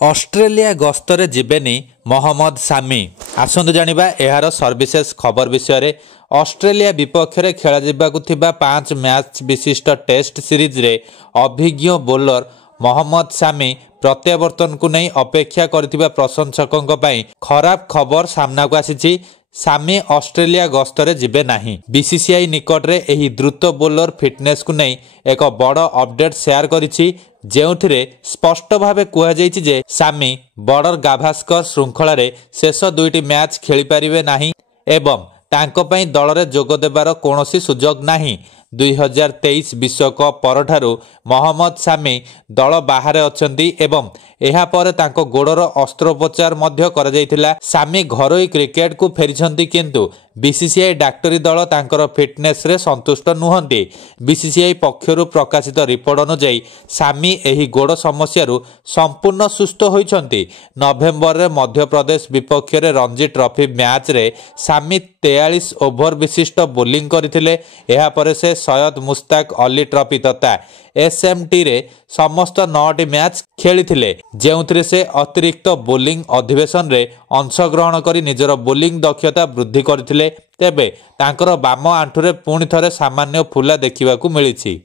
Australia गस्तरे जिबेनी Mohammad सामी आसंतु जानिबा एहार services खबर विषय रे। ऑस्ट्रेलिया विपक्ष में खेल जावा 5 मैच विशिष्ट टेस्ट सीरीज रे अभिज्ञ बोलर मोहम्मद सामी प्रत्यावर्तन को नहीं अपेक्षा करथिबा प्रशंसकों पई खराब खबर सामना को आसीछि। सामी ऑस्ट्रेलिया गस्तरे जिबे नाही। बीसीसीआई निकट रे एही द्रुत बोलर फिटनेस को नहीं एक बड़ अपडेट शेयर करिछि, जेउथिरे स्पष्ट भावे कुहा जाइछि जे सामी बॉर्डर गाभास्कर श्रृंखला रे शेष 2टी मैच खेली परिबे नाही एवं तांको पई दल रे जोग देबार कोनोसी सुजोग नाही। 2023 विश्वकप परठारु मोहम्मद सामी दल बाहर अछंती एवं एहा पर तांको गोड़र अस्त्रोपचार मध्य कर जाइथिला। सामी घरोई क्रिकेट को फेरिछंती, किंतु बीसीसीआई डाक्टरी दल तांकर फिटनेस रे संतुष्ट नुहंती। बीसीसीआई पक्षरु प्रकाशित रिपोर्ट अनुसार सामी एही गोड़ समस्यारु संपूर्ण सुस्थ होइछंती। नवेम्बर रे मध्य प्रदेश विपक्ष रे रणजी ट्रॉफी मैच रे सामी 43 ओवर विशिष्ट बोलिंग करथिले। एहा पर से सैयद मुश्ताक अली ट्रॉफी तथा एसएमटी रे समस्त 9टी मैच खेलिथिले, जेउथिरे से अतिरिक्त बोलिंग अधिवेशन रे अंशग्रहण करी निजर बोलिंग दक्षता वृद्धि करथिले। तेबे तांकर बाम आंठुरे पुणी थरे सामान्य फुला देखिबाकू मिलिछि।